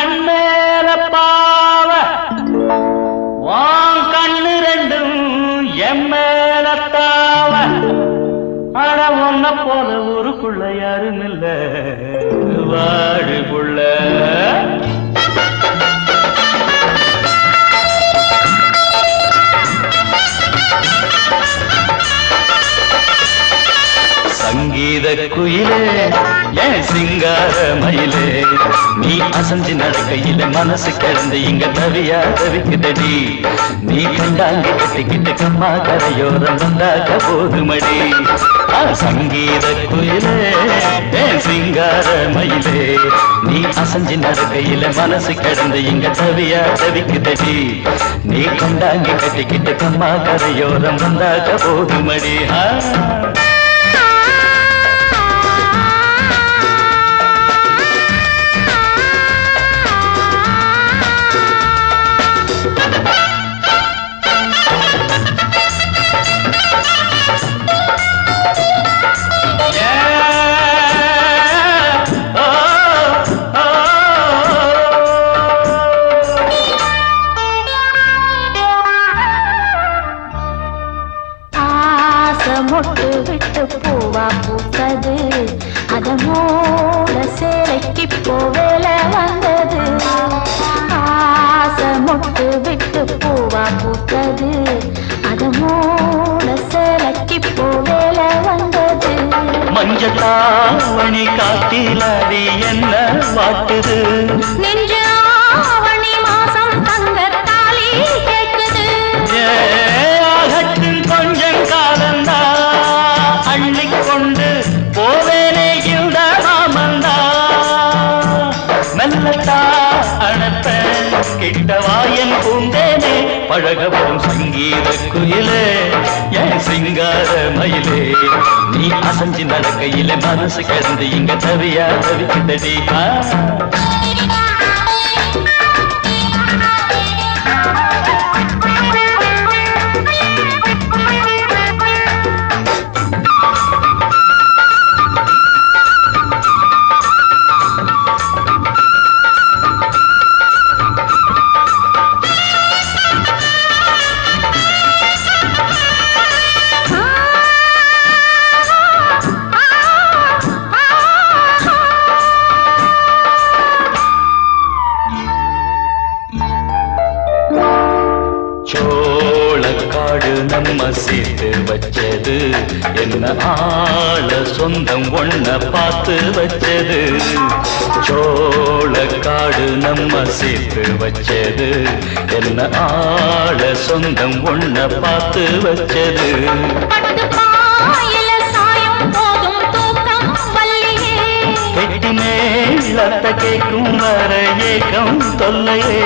கண்மேல பாவ வான் கண்ணு ரெண்டும் எம்மேல தாவ அட ஒன்ன போல ஊருக்குள்ள யாரும் இல்ல வாடுக்குள்ள சங்கீத குயிலே என் சிங்கார மயிலே நீ அசஞ்சு நடக்கையில மனசு கிடந்து இங்க தவியா தவிக்குதடி நீ கண்டாங்கி கட்டிக்கிட்டு கம்மா கரையோரம் வந்தாக்க போதுமடி சங்கீத குயிலே என் சிங்கார மயிலே நீ அசஞ்சு நடக்கையில மனசு கிடந்து இங்க தவியா தவிக்குதடி நீ கண்டாங்கி கட்டிக்கிட்டு கம்மா கரையோரம் வந்தாக்க போதுமடி மொட்டு விட்டு பூவா பூத்தது அதனோட சேலைக்கு போவேல வந்தது ஆசை மொட்டு விட்டு பூவா பூத்தது அதனோட சேலைக்கு போவேல வந்தது மஞ்சத்தாவணி காட்டிலாடி என்ன வாட்டுது நெஞ்சு ஆவணி மாசம் தங்க தாலி கேட்குது கொஞ்சம் காலந்தா அள்ளிக்கொண்டு போவேனே இந்த மாமந்தா மெல்லத்தா அணப்ப கிட்டவாயன் பூந்தேனே பழக வரும் சங்கீத குயிலே என் சிங்கார மயிலே நீ அசஞ்சு நடக்கையில மனசு கிடந்து இங்க தவியா தவிக்குதடி சோளக்காடு நம்ம சேர்த்து வச்சது என்ன ஆள சொந்தம் ஒன்ன பார்த்து வச்சது சோளக்காடு நம்ம சேர்த்து வச்சது என்ன ஆள சொந்தம் ஒன்ன பார்த்து வச்சது கெட்டி மேலத்த கேட்கும் வர ஏக்கம் தொல்லையே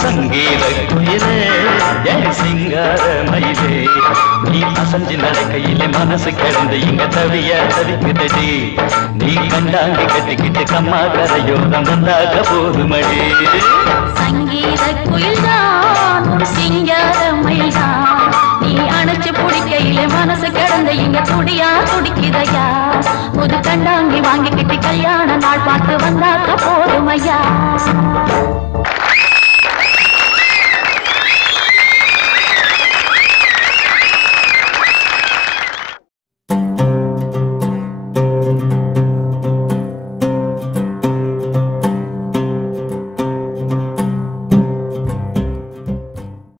சங்கீத குயிலே என் சிங்கார மயிலே நீ அசஞ்சு நடக்கையிலே மனசு கிடந்து இங்க தவிய தவிக்குதடி நீ கண்டாங்கி கட்டிக்கிட்டு கம்மா கரையோரம் வந்தாக போதுமடி சங்கீத குயில்தான் ஒரு சிங்கார மயில்தான் நீ அணைச்சு பிடிக்கையிலே மனசு கிடந்து இங்க துடியா துடிக்குதையா புது கண்டாங்கி வாங்கிக்கிட்டு கல்யாண நாள் பார்த்து வந்தாக்க போதுமையா